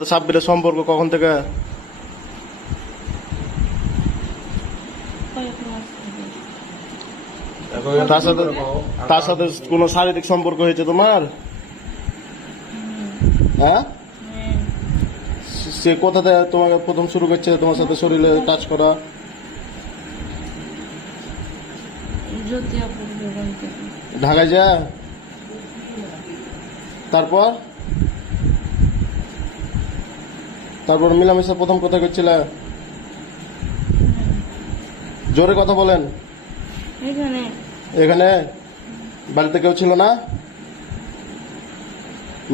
সাব্বিরের সম্পর্ক কখন থেকে? তার সাথে কোনো শারীরিক সম্পর্ক হয়েছে তোমার? হ্যাঁ, সে কোথা থেকে তোমাকে প্রথম শুরু করছে তোমার সাথে শরীরে টাচ করা? ঢাকায় যা, তারপর তারপর মিলামিশা প্রথম কোথায় করছিল? জোরে কথা বলেন। এখানে বাড়িতে কেউ ছিল না?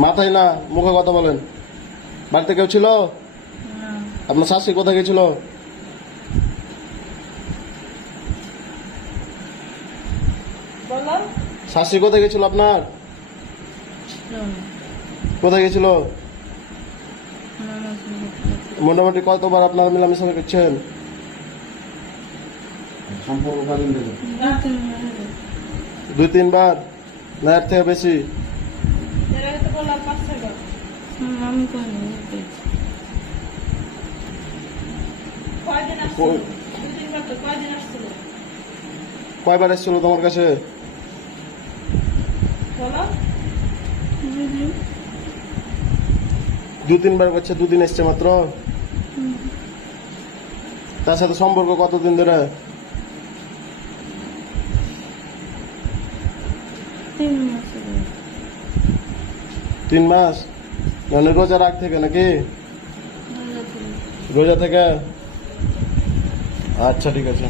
মাথায় না, মুখে কথা বলেন। বাড়িতে কেউ ছিল? আপনার শাশুড়ি কোথায় গেছিল? শাশুড়ি কোথায় গেছিল আপনার? কোথায় গেছিল? মোটামুটি কতবার আপনারা মিলামিশা করছেন? দুই তিনবার না এর থেকে বেশি? কয়বার এসেছিল তোমার কাছে? দুই তিনবার করছে, দুদিন এসছে মাত্র। তার সাথে সম্পর্ক কতদিন ধরে? 3 মাস। মানে রোজার আগ থেকে নাকি? রোজা থেকে। আচ্ছা, ঠিক আছে।